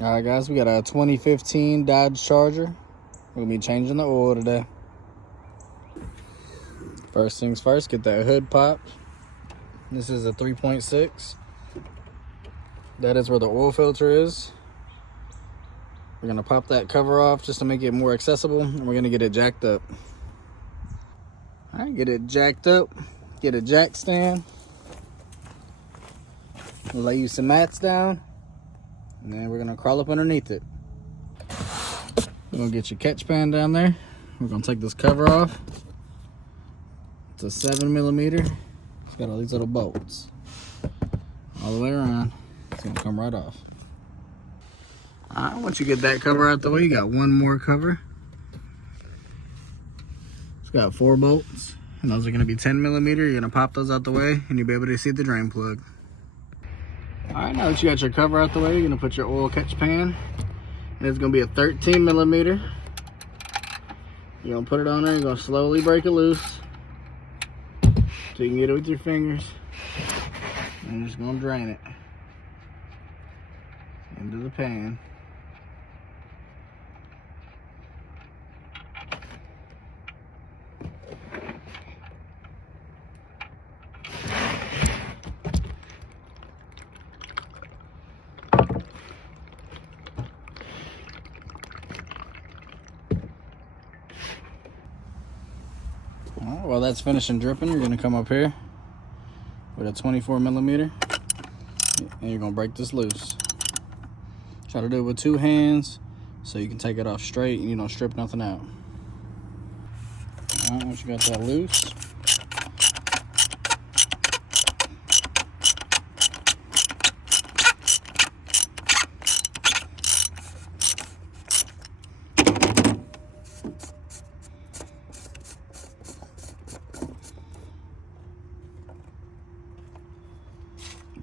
All right, guys, we got a 2015 Dodge Charger. We'll be changing the oil today. First things first, get that hood popped. This is a 3.6. That is where the oil filter is. We're gonna pop that cover off just to make it more accessible, and we're gonna get it jacked up. All right, get it jacked up. Get a jack stand. Lay you some mats down, and then we're gonna crawl up underneath it. We're gonna get your catch pan down there. We're gonna take this cover off. It's a 7mm. It's got all these little bolts all the way around. It's gonna come right off. All right, once you get that cover out the way, you got one more cover. It's got 4 bolts, and those are gonna be 10mm. You're gonna pop those out the way, and you'll be able to see the drain plug. All right, now that you got your cover out the way, you're gonna put your oil catch pan, and it's gonna be a 13mm. You're gonna put it on there, you're gonna slowly break it loose, so you can get it with your fingers, and you're just gonna drain it into the pan. Alright, while that's finishing dripping, you're gonna come up here with a 24mm, and you're gonna break this loose. Try to do it with 2 hands so you can take it off straight and you don't strip nothing out. Alright, once you got that loose,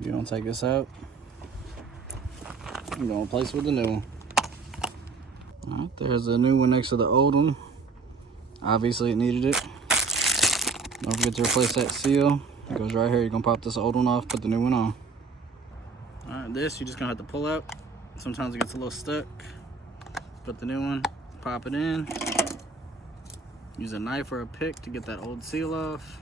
you're gonna take this out. You're gonna replace it with the new one. Alright, there's a new one next to the old one. Obviously it needed it. Don't forget to replace that seal. It goes right here. You're gonna pop this old one off, put the new one on. Alright, this you're just gonna have to pull out. Sometimes it gets a little stuck. Put the new one, pop it in. Use a knife or a pick to get that old seal off.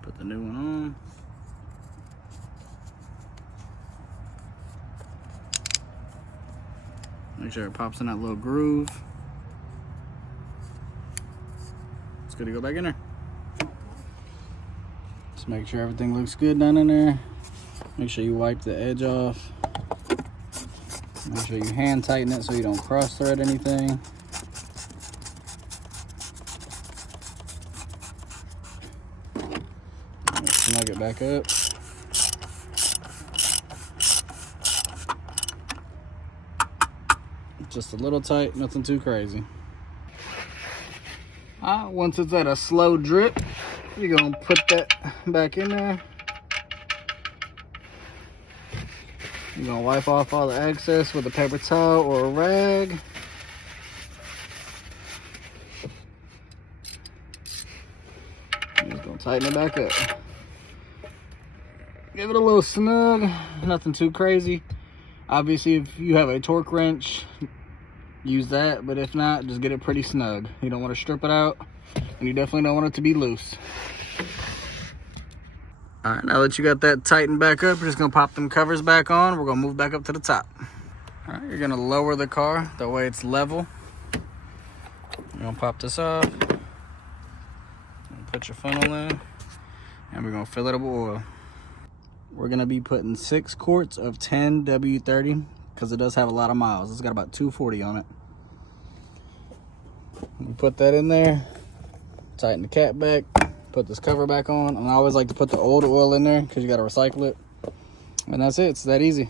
Put the new one on. Make sure it pops in that little groove. It's good to go back in there. Just make sure everything looks good down in there. Make sure you wipe the edge off. Make sure you hand tighten it so you don't cross thread anything. Snug it back up. Just a little tight, nothing too crazy. Once it's at a slow drip, you're gonna put that back in there. You're gonna wipe off all the excess with a paper towel or a rag. You're just gonna tighten it back up. Give it a little snug, nothing too crazy. Obviously, if you have a torque wrench, use that, but if not, just get it pretty snug. You don't want to strip it out, and you definitely don't want it to be loose. All right, now that you got that tightened back up, you're just gonna pop them covers back on. We're gonna move back up to the top. All right, you're gonna lower the car, that way it's level. You're gonna pop this off, put your funnel in, and we're gonna fill it up with oil. We're gonna be putting 6 quarts of 10 W30 because it does have a lot of miles. It's got about 240 on it. You put that in there, tighten the cap back, put this cover back on, and I always like to put the old oil in there because you gotta recycle it. And that's it, it's that easy.